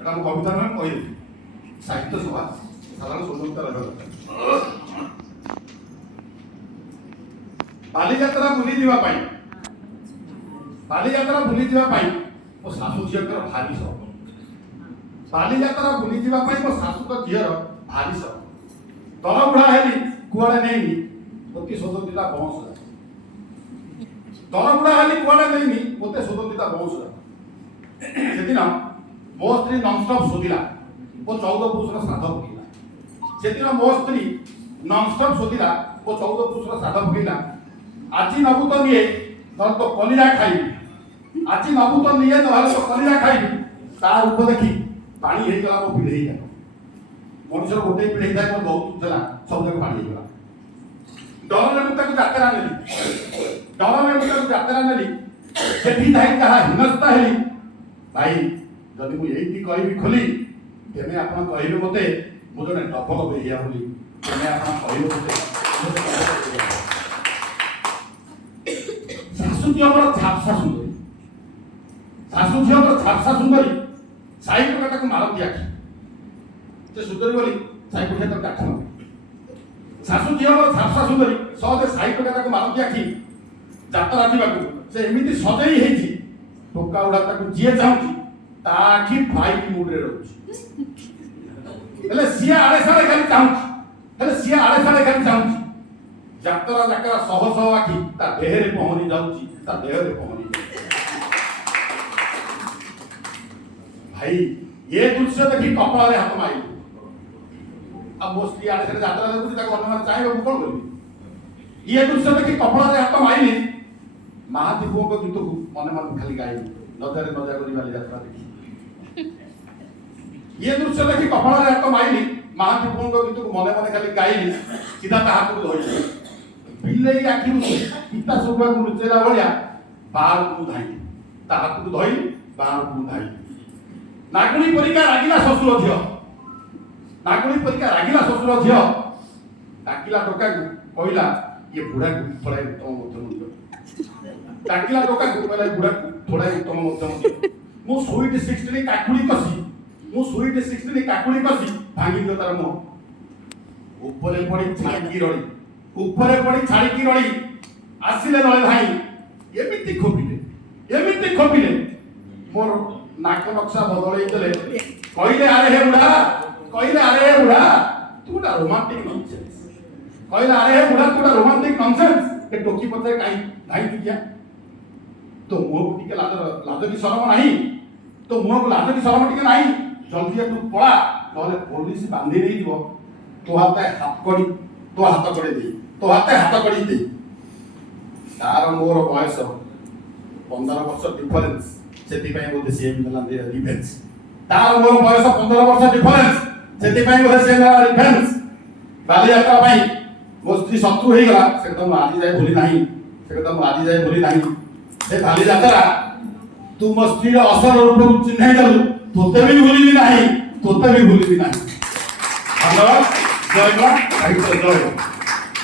এটা ମୁଁ କବିତା ନୁହେଁ କହିବି ସାହିତ୍ୟ ସଭା ସାଧାରଣ ସ୍ୱତନ୍ତ୍ର ରହିବା ଦରକାର। ବାଲିଯାତ୍ରା ବୁଲିଯିବା ପାଇଁ ବାଲିଯାତ୍ରା ବୁଲିଯିବା ପାଇଁ ମୋ ଶାଶୁ ଝିଅଙ୍କର ଭାରି ସହ। ବାଲିଯାତ୍ରା ବୁଲିଯିବା ପାଇଁ ମୋ ଶାଶୁଙ୍କ ଝିଅର ଭାରି ସହ। ଦର ବୁଢା ହେଲି କୁଆଡେ ନେଇନି ଅତି ସ୍ୱତନ୍ତ୍ରତା ବଂଶ। ଦର ବୁଢା ହେଲି କୁଆଡେ ନେଇନି ମୋତେ ସ୍ୱତନ୍ତ୍ରତା ବଂଶ। ସେଦିନ ମୋ ସ୍ତ୍ରୀ ନନଷ୍ଟପ୍ ଶୋଧିଲା ଓ 14 ପୁରୁଷର ଶ୍ରାଦ୍ଧ ପକେଇଲା। ସେଦିନ ମୋ ସ୍ତ୍ରୀ ନନଷ୍ଟପ୍ ଶୋଧିଲା ଓ 14 ପୁରୁଷର ଶ୍ରାଦ୍ଧ ପକେଇଲା। ଆଜି ନବୁ ତ ନିଏ ନହେଲେ ତ କଲିଜା ଖାଇବି। ଆଜି ନବୁ ତ ନିଏ ନହେଲେ ତ କଲିଜା ଖାଇବି। ତା ରୂପ ଦେଖି ପାଣି ହେଇଗଲା ମୋ ପିଢ଼ି ଯାକ। ମଣିଷର ଗୋଟେ ପିଢ଼ି ଥାଏ ମୋ ବହୁତ ଥିଲା ସବୁ ଯାକ ପାଣି ହେଇଗଲା। ଡରରେ ମୁଁ ତାକୁ ଯାତ୍ରା ନେଲି। ଡରରେ ମୁଁ ତାକୁ ଯାତ୍ରା ନେଲି। ସେଠି ଯାଇ ଯାହା ହିନସ୍ତା ହେଲି। ଭାଇ ଯଦି ମୁଁ ଏଇଠି କହିବି ଖୋଲି ତେବେ ଆପଣ କହିବେ ମୋତେ ମୁଁ ଜଣେ ଡବଲ ବେହିଆ ବୋଲି। ତେବେ ଆପଣ କହିବେ ମୋତେ ଶାଶୁ ଝିଅଙ୍କର ଝାପସା ସୁନ୍ଦରୀ। ଶାଶୁ ଝିଅଙ୍କର ଝାପସା ସୁନ୍ଦରୀ। ସାଇ ଟଙ୍କା ତାକୁ ମାରନ୍ତି ଆଖି। ସେ ସୁନ୍ଦରୀ ବୋଲି ସାଇ ଟଙ୍କା ତାକୁ କାଠ ମାରେ। ଶାଶୁ ଝିଅଙ୍କର ଝାପସା ସୁନ୍ଦରୀ ସହଜେ ସାଇ ଟଙ୍କା ତାକୁ ମାରନ୍ତି ଆଖି। ଯାତ୍ରା ଯିବାକୁ ସେ ଏମିତି ସଜେଇ ହେଇଛି ଟୋକା ଗୁଡା ତାକୁ ଯିଏ ଚାହୁଁଛି ତା ଆଖି ଫ୍ଲାଇଟ୍ ମୁଡରେ ରହୁଛି। ହେଲେ ସିଏ ଆଡେ ସାଡେ ଖାଲି ଚାହୁଁଛି। ଯାତ୍ରା ଯାତ୍ରା ଶହ ଶହ ଆଖି ତା ଦେହରେ ପହଁରି ଯାଉଛି। ଭାଇ ଏ ଦୃଶ୍ୟ ଦେଖି କପାଳରେ ହାତ ମାରିଲି। ଆଉ ମୋ ସ୍ତ୍ରୀ ଆଡେ ସାଡେ ଯାତ୍ରା ଦେଖୁଛି ତାକୁ ଅନ୍ୟମାନେ ଚାହିଁବେ ମୁଁ କଣ କରିବି? ଏ ଦୃଶ୍ୟ ଦେଖି କପାଳରେ ହାତ ମାରିଲି। ମାହାନ୍ତି ପୁଅଙ୍କ ଗୀତକୁ ମନେ ମନେ ଖାଲି ଗାଇଲି। ନଜାରେ ନଜା କରି ବାଲିଯାତ୍ରା ଦେଖି। ये दृश्य देखी कपाଳରେ हाथ माइली। महांती पुओं गीतକୁ ମନେ ମନେ ଖାଲି ଗାଇଲି। सीधा ता हाथ को धोइली। बिलेई आखि पिता सुबुआକୁ ଲୁଚେଇଲା ଭଳିଆ ବାହାରକୁ ଧାଇଲି। ତା ହାତକୁ ଧଇଲି ବାହାରକୁ ଧାଇଲି। ନାଗୁଣୀ ପରିକା ରାଗିଲା ଶ୍ୱଶୁର ଝିଅ। ଡାକିଲା ଟୋକାକୁ କହିଲା ये बुढ़ाକୁ ଥୋଡ଼ାଏ ଉତ୍ତମ ମଧ୍ୟମ ଦିଅ। ଡାକିଲା ଟୋକାକୁ କହିଲା ଏ ବୁଢ଼ାକୁ ଥୋଡ଼ାଏ ଉତ୍ତମ ମଧ୍ୟମ ଦିଅ। ମୁଁ ସୁଇଟ୍ 16 କାକୁଡ଼ି କଷି ଭାଙ୍ଗି ଦିଅ ତାର ମୁହଁ। ଉପରେ ପଡ଼ି ଛାଡ଼ିକି ରଳି ଆସିଲେ ନଳେ ଭାଇ। ଏମିତି ଖୋପିଲେ ମୋର ନାକ ନକ୍ସା ବଦଳେଇ ଦେଲେ। କହିଲେ ଆରେ ହେ ବୁଢ଼ା ତୁ ଗୋଟେ ରୋମାଣ୍ଟିକ ନନସେନ୍ସ। ଏ ଟୋକି ପଛରେ କାଇଁ ଧାଇଁ ଦିଆ। तो मुँह टिके लाज की शरम नहीं। तो मुँह को लाज की शरम टिके नहीं। जल्दी तू पड़ा नहले पुलिस बांधी नहीं जीव। तो हाथे हाथ कड़ी दे। तार मोर बयस 15 वर्ष डिफरेंस। सेति पय बोलते सीएम देला रिवेंज। तार मोर बयस 15 वर्ष डिफरेंस। सेति पय बोलते सीएम देला रिवेंज। बालियात्रा पय मो स्त्री शत्रु हे गला। से तो आज जाय भूली नहीं। से बालियात्रा तू मो स्त्री असल रूप को चिन्ह देलु। तोते भी भूलिबी नहीं। धन्यवाद। जय मां।